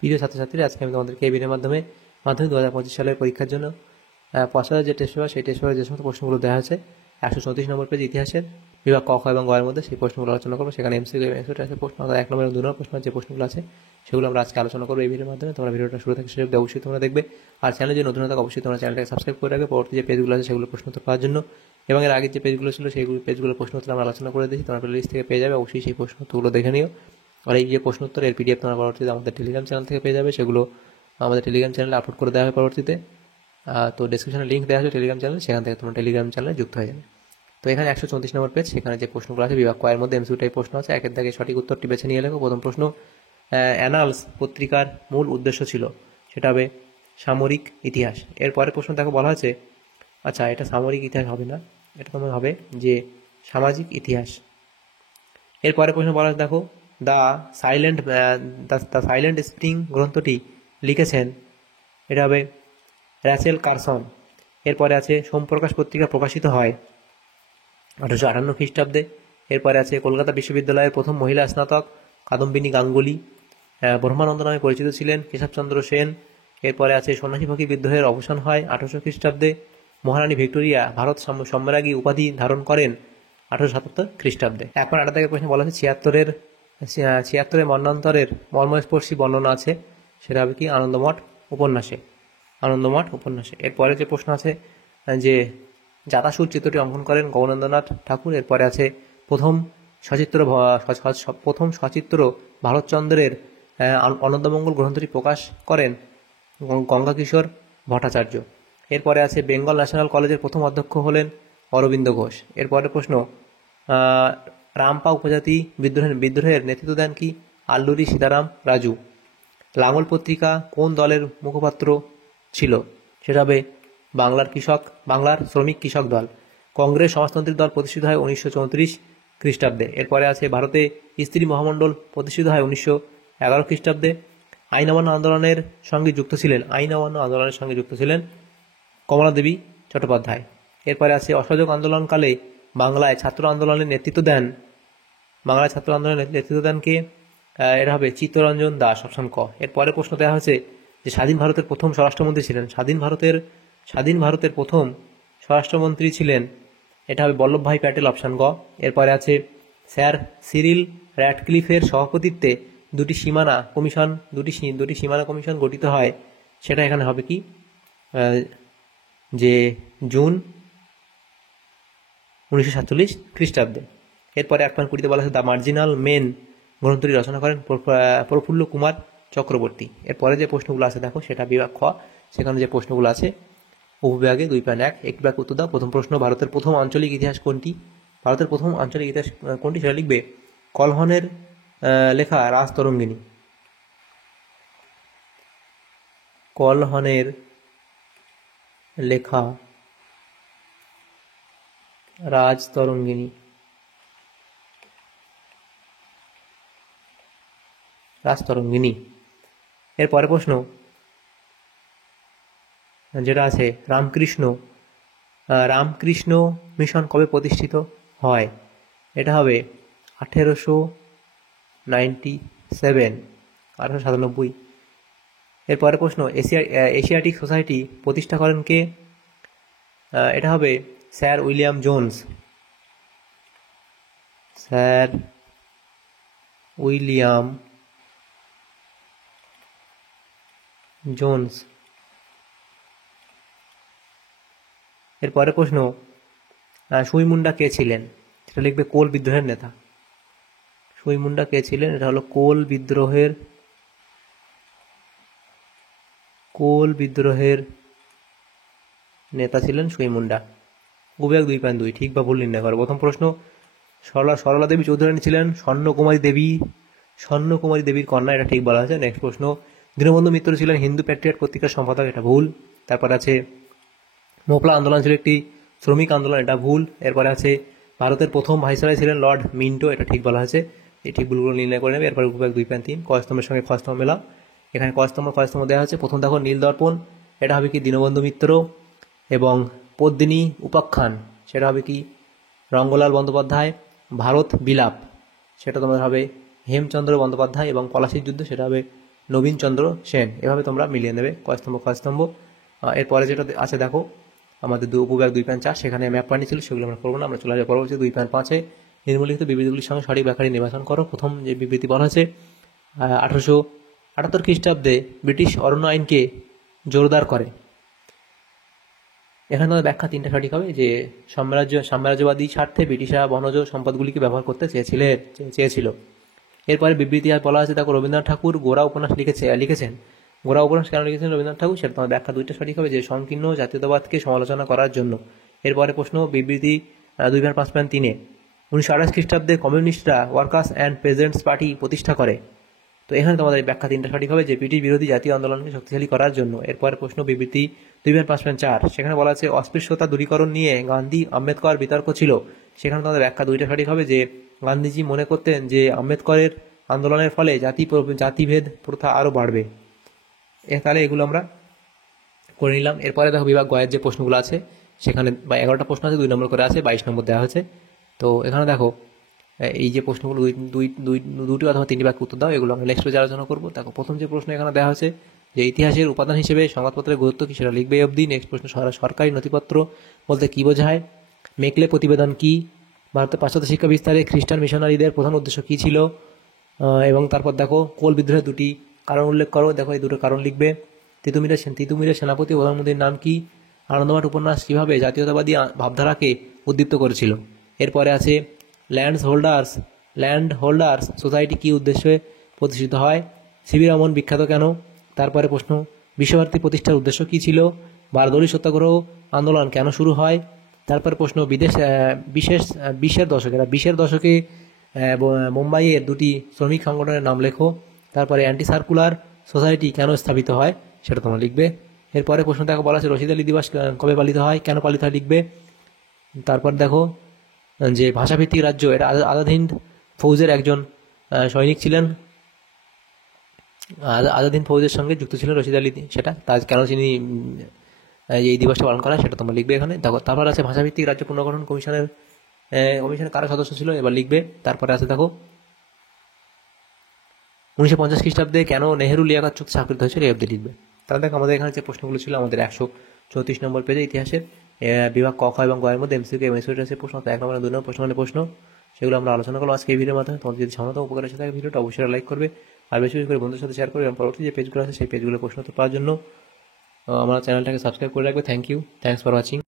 প্রিয় ছাত্রছাত্রীরা, আজকে আমি তোমাদেরকে এই ভিডিওর মাধ্যমে মাধ্যমিক 2025 সালের পরীক্ষার জন্য 5,000 যে টেস্ট পেপার, সেই টেস্ট পেপারে যে সমস্ত প্রশ্নগুলো দেওয়া আছে 134 নম্বর পেজ ইতিহাসের বিভাগ ক, খ এবং গ এর মধ্যে সেই প্রশ্নগুলো আলোচনা করবো। সেখানে এমসিকিউ এবং এমসিকিউ টাইপের প্রশ্ন, অর্থাৎ 1 নম্বর এবং 2 নম্বর প্রশ্ন যে প্রশ্নগুলো আছে সেগুলো আমরা আজকে আলোচনা করবো এই ভিডিওর মাধ্যমে। তোমরা ভিডিওটা শুরু থেকে শেষ অবধি অবশ্যই তোমরা দেখবে। আর চ্যানেলে যে নতুন থাকে অবশ্যই তোমরা চ্যানেলটাকে সাবস্ক্রাইব করে রাখবে পরবর্তী যে পেজগুলো আছে সেগুলো প্রশ্ন উত্তর পাওয়ার জন্য। এবং এর আগের যে পেজগুলো ছিল সেইগুলো পেজগুলো প্রশ্ন উত্তর আমরা আলোচনা করে দিয়েছি, তোমরা প্লেলিস্ট থেকে পেয়ে যাবে, অবশ্যই সেই প্রশ্ন উত্তরগুলো দেখে নিও। আর এই যে প্রশ্ন উত্তর এর পিডিএফ তোমরা পরবর্তীতে আমাদের টেলিগ্রাম চ্যানেল থেকে পেয়ে যাবে, সেগুলো আমাদের টেলিগ্রাম চ্যানেলে আপলোড করে দেওয়া হয় পরবর্তীতে। তো ডেসক্রিপশনে লিঙ্ক দেওয়া আছে টেলিগ্রাম চ্যানেল, সেখান থেকে তোমরা টেলিগ্রাম চ্যানেলে যুক্ত হয়ে যাবে। তো এখানে 134 নম্বর পেজ, সেখানে যে প্রশ্নগুলো আছে বিভাগ ক এর মধ্যে এমসিকিউ টাইপ প্রশ্ন আছে। একের দাগে সঠিক উত্তরটি বেছে নিয়ে লেখো। প্রথম প্রশ্ন, অ্যানালস পত্রিকার মূল উদ্দেশ্য ছিল, সেটা হবে সামরিক ইতিহাস। এরপরের প্রশ্ন দেখো বলা হয়েছে, আচ্ছা এটা সামরিক ইতিহাস হবে না, এটা তোমার হবে যে সামাজিক ইতিহাস। এরপরে প্রশ্ন বলা হয়েছে দেখো, দ্য সাইলেন্ট স্প্রিং গ্রন্থটি লিখেছেন, এটা হবে র্যাচেল কারসন। এরপরে আছে সোমপ্রকাশ পত্রিকা প্রকাশিত হয় 1858 খ্রিস্টাব্দে। এরপরে আছে কলকাতা বিশ্ববিদ্যালয়ের প্রথম মহিলা স্নাতক কাদম্বিনী গাঙ্গুলি। ব্রহ্মানন্দ নামে পরিচিত ছিলেন কেশবচন্দ্র সেন। এরপরে আছে সন্ন্যাসী ফকির বিদ্রোহের অবসান হয় 1800 খ্রিস্টাব্দে। মহারানী ভিক্টোরিয়া ভারত সম্রাজ্ঞী উপাধি ধারণ করেন 1877 খ্রিস্টাব্দে। এখন 8 থেকে প্রশ্ন বলা হচ্ছে 76 মন্বন্তরের মর্মস্পর্শী বর্ণনা আছে, সেটা হবে কি আনন্দমঠ উপন্যাসে। এরপরে যে প্রশ্ন আছে যে জাতাসুর চিত্রটি অঙ্কন করেন গৌরেন্দ্রনাথ ঠাকুর। এরপরে আছে প্রথম সচিত্র ভারতচন্দ্রের অনন্তমঙ্গল গ্রন্থটি প্রকাশ করেন গঙ্গাকিশোর ভট্টাচার্য। এরপরে আছে বেঙ্গল ন্যাশনাল কলেজের প্রথম অধ্যক্ষ হলেন অরবিন্দ ঘোষ। এরপরে প্রশ্ন, রামপা উপজাতি বিদ্রোহের নেতৃত্ব দেন কি আল্লুরি সীতারাম রাজু। লাঙল পত্রিকা কোন দলের মুখপাত্র ছিল, সেটা হবে বাংলার শ্রমিক কৃষক দল। কংগ্রেস সমাজতান্ত্রিক দল প্রতিষ্ঠিত হয় 1934 খ্রিস্টাব্দে। এরপরে আছে ভারতে স্ত্রী মহামণ্ডল প্রতিষ্ঠিত হয় 1911 খ্রিস্টাব্দে। আইন অমান্য আন্দোলনের সঙ্গে যুক্ত ছিলেন কমলাদেবী চট্টোপাধ্যায়। এরপরে আছে অসহযোগ আন্দোলনকালে বাংলায় ছাত্র আন্দোলনের নেতৃত্ব দেন কে, এটা হবে চিত্তরঞ্জন দাস, অপশন ক। এরপরে প্রশ্ন দেওয়া হয়েছে যে স্বাধীন ভারতের প্রথম স্বরাষ্ট্রমন্ত্রী ছিলেন, স্বাধীন ভারতের প্রথম স্বরাষ্ট্রমন্ত্রী ছিলেন, এটা হবে বল্লভভাই প্যাটেল, অপশন গ। এরপরে আছে স্যার সিরিল র্যাডক্লিফের সভাপতিত্বে দুটি সীমানা কমিশন গঠিত হয়, সেটা এখানে হবে কি যে জুন 1947 খ্রিস্টাব্দে। এরপরে 1.20 বলা আছে দ্য মার্জিনাল মেন গ্রন্থটি রচনা করেন প্রফুল্ল কুমার চক্রবর্তী। এরপরে যে প্রশ্নগুলো আছে দেখো, সেটা বিভাগ খ, সেখানে যে প্রশ্নগুলো আছে উপবিভাগে 2.1 একটি বাক্যে উত্তর দাও। প্রথম প্রশ্ন, ভারতের প্রথম আঞ্চলিক ইতিহাস কোনটি, সেটা লিখবে কলহনের লেখা রাজতরঙ্গিনী। কলহনের লেখা রাজতরঙ্গিনী। এরপরে প্রশ্ন যেটা আছে রামকৃষ্ণ মিশন কবে প্রতিষ্ঠিত হয়, এটা হবে 1897। এরপরে প্রশ্ন, এশিয়াটিক সোসাইটি প্রতিষ্ঠা করেন কে, এটা হবে স্যার উইলিয়াম জোন্স। এরপরে প্রশ্ন, সুই মুন্ডা কে ছিলেন, সেটা লিখবে কোল বিদ্রোহের নেতা। সুই মুন্ডা কে ছিলেন, এটা হলো কোল বিদ্রোহের নেতা ছিলেন সুই মুন্ডা। উপবিভাগ 2.2 ঠিক বা ভুল নির্ণয় করো। প্রথম প্রশ্ন, সরলা দেবী চৌধুরানী ছিলেন স্বর্ণকুমারী দেবীর কন্যা, এটা ঠিক বলা হয়েছে। নেক্সট প্রশ্ন, দীনবন্ধু মিত্র ছিলেন হিন্দু প্যাট্রিয়ট পত্রিকার সম্পাদক, এটা ভুল। তারপর আছে মোপলা আন্দোলন ছিল একটি শ্রমিক আন্দোলন, এটা ভুল। এরপরে আছে ভারতের প্রথম ভাইসরয় ছিলেন লর্ড মিন্টো, এটা ঠিক বলা হয়েছে। এই ঠিক ভুলগুলো নির্ণয় করে নেবে। এরপরে উপবিভাগ 2.3 কস্তম্ভের সঙ্গে খস্তম্ভ মেলা। এখানে কস্তম্ভ দেওয়া হয়েছে। প্রথম দেখো নীল দর্পণ, এটা হবে কি দীনবন্ধু মিত্র, এবং পদ্মিনী উপাখ্যান, সেটা হবে কি রঙ্গলাল বন্দ্যোপাধ্যায়। ভারত বিলাপ, সেটা তোমাদের হবে হেমচন্দ্র বন্দ্যোপাধ্যায়, এবং পলাশির যুদ্ধ, সেটা হবে নবীনচন্দ্র সেন। এভাবে তোমরা মিলিয়ে নেবে কয় স্তম্ভ। এরপরে যেটা আছে দেখো, আমাদের উপবিভাগ 2.4, সেখানে ম্যাপ পানি ছিল, সেগুলো আমরা করবো না। আমরা চলে যাবো পরবর্তী 2.5-এ। নিম্নলিখিত বিবৃতিগুলির সঙ্গে সঠিক ব্যাখ্যাটি নির্বাচন করো। প্রথম যে বিবৃতি বলা হয়েছে, 1878 খ্রিস্টাব্দে ব্রিটিশ অরণ্য আইনকে জোরদার করে। এখানে তোমাদের ব্যাখ্যা 3টা সঠিক হবে, যে সাম্রাজ্যবাদী স্বার্থে ব্রিটিশরা বনজ সম্পদগুলিকে ব্যবহার করতে চেয়েছিল। এরপরে বিবৃতি আর বলা আছে, দেখো, রবীন্দ্রনাথ ঠাকুর গোরা উপন্যাস লিখেছেন। গোরা উপন্যাস কেন লিখেছেন রবীন্দ্রনাথ ঠাকুর, সেটা তোমার ব্যাখ্যা 2টা সঠিক হবে, যে সংকীর্ণ জাতীয়তাবাদকে সমালোচনা করার জন্য। এরপরে প্রশ্ন, বিবৃতি 2.5.3-এ 1928 খ্রিস্টাব্দে কমিউনিস্টরা ওয়ার্কার্স অ্যান্ড পেজেন্টস পার্টি প্রতিষ্ঠা করে। তো এখানে তোমাদের ব্যাখ্যা 3টা সঠিক হবে, যে ব্রিটিশ বিরোধী জাতীয় আন্দোলনকে শক্তিশালী করার জন্য। এরপরে প্রশ্ন, বিবৃতি 2.5.4, সেখানে বলা আছে অস্পৃশ্যতা দূরীকরণ নিয়ে গান্ধী আম্বেদকর বিতর্ক ছিল। সেখানে তোমাদের ব্যাখ্যা 2টা সঠিক হবে, যে গান্ধীজি মনে করতেন যে আম্বেদকরের আন্দোলনের ফলে জাতিভেদ প্রথা আরও বাড়বে। তাহলে এগুলো আমরা করে নিলাম। এরপরে দেখো বিভাগ গয়ের যে প্রশ্নগুলো আছে, সেখানে 11টা প্রশ্ন আছে, 2 নম্বর করে আছে, 22 নম্বর দেওয়া হয়েছে। তো এখানে দেখো, এই যে প্রশ্নগুলো দুটি অথবা 3টি বাক্যে উত্তর দাও, এগুলো আমরা নেক্সট পেজে আলোচনা করবো। দেখো, প্রথম যে প্রশ্ন এখানে দেওয়া হয়েছে, যে ইতিহাসের উপাদান হিসেবে সংবাদপত্রের গুরুত্ব কি, সেটা লিখবে অবধি। নেক্সট প্রশ্ন, সরকারি নথিপত্র বলতে কি বোঝায়? মেকলে প্রতিবেদন কি? ভারতের পাশ্চাত্য শিক্ষা বিস্তারে খ্রিস্টান মিশনারিদের প্রধান উদ্দেশ্য কী ছিল? এবং তারপর দেখো, কোল বিদ্রোহের 2টি কারণ উল্লেখ করো। দেখো, এই 2টো কারণ লিখবে। তিতুমিরের সেনাপতি প্রধানমন্ত্রীর নাম কি? আনন্দমঠ উপন্যাস কিভাবে জাতীয়তাবাদী ভাবধারাকে উদ্দীপ্ত করেছিল? এরপরে আছে ল্যান্ড হোল্ডার্স সোসাইটি কি উদ্দেশ্যে প্রতিষ্ঠিত হয়? সিবি রমন বিখ্যাত কেন? তারপরে প্রশ্ন, বিশ্বভারতী প্রতিষ্ঠার উদ্দেশ্য কী ছিল? বারদৌলি সত্যাগ্রহ আন্দোলন কেন শুরু হয়? তারপরে প্রশ্ন, বিশের দশকে মুম্বাইয়ের 2টি শ্রমিক সংগঠনের নাম লেখো। তারপরে অ্যান্টি সার্কুলার সোসাইটি কেন স্থাপিত হয়, সেটা তোমরা লিখবে। এরপরে প্রশ্ন দেখো, বলা আছে রশিদ আলী দিবস কবে পালিত হয়, কেন পালিত হয়, লিখবে। তারপর দেখো, যে ভাষাভিত্তিক রাজ্য, এটা আজাদ হিন্দ ফৌজের একজন সৈনিক ছিলেন। আজাদ হিন্দ ফৌজের সঙ্গে যুক্ত ছিলেন রশিদ আলী, সেটা তার কেন তিনি এই দিবসটা পালন করা, সেটা তোমরা লিখবে এখানে। দেখো, তারপর আছে ভাষাভিত্তিক রাজ্য পুনর্গঠন কমিশনের কারা সদস্য ছিল, এবার লিখবে। তারপরে আছে দেখো, 1950 খ্রিস্টাব্দে কেন নেহেরু লিয়াকত চুক্তি স্বাক্ষরিত হয়েছিল, এই অবধি লিখবে। তাহলে দেখো, আমাদের এখানে যে প্রশ্নগুলো ছিল আমাদের 134 নম্বর পেজে ইতিহাসের বিভাগ ক, খ এবং গ এর মধ্যে MCQ এবং MCQ আছে প্রশ্ন, 1 নম্বর 2 নম্বর প্রশ্ন, সেগুলো আমরা আলোচনা করবো আজকে এই ভিডিওর মাধ্যমে। তোমাদের যদি সামান্য উপকার এসে থাকে ভিডিওটা অবশ্যই লাইক করবে, আর বেশি বেশি করে বন্ধুদের সাথে শেয়ার করবে, এবং পরবর্তী যে পেজগুলো আছে সেই পেজগুলো প্রশ্ন উত্তর পাওয়ার জন্য আমার চ্যানেলটাকে সাবস্ক্রাইব করে রাখবে। Thanks for watching.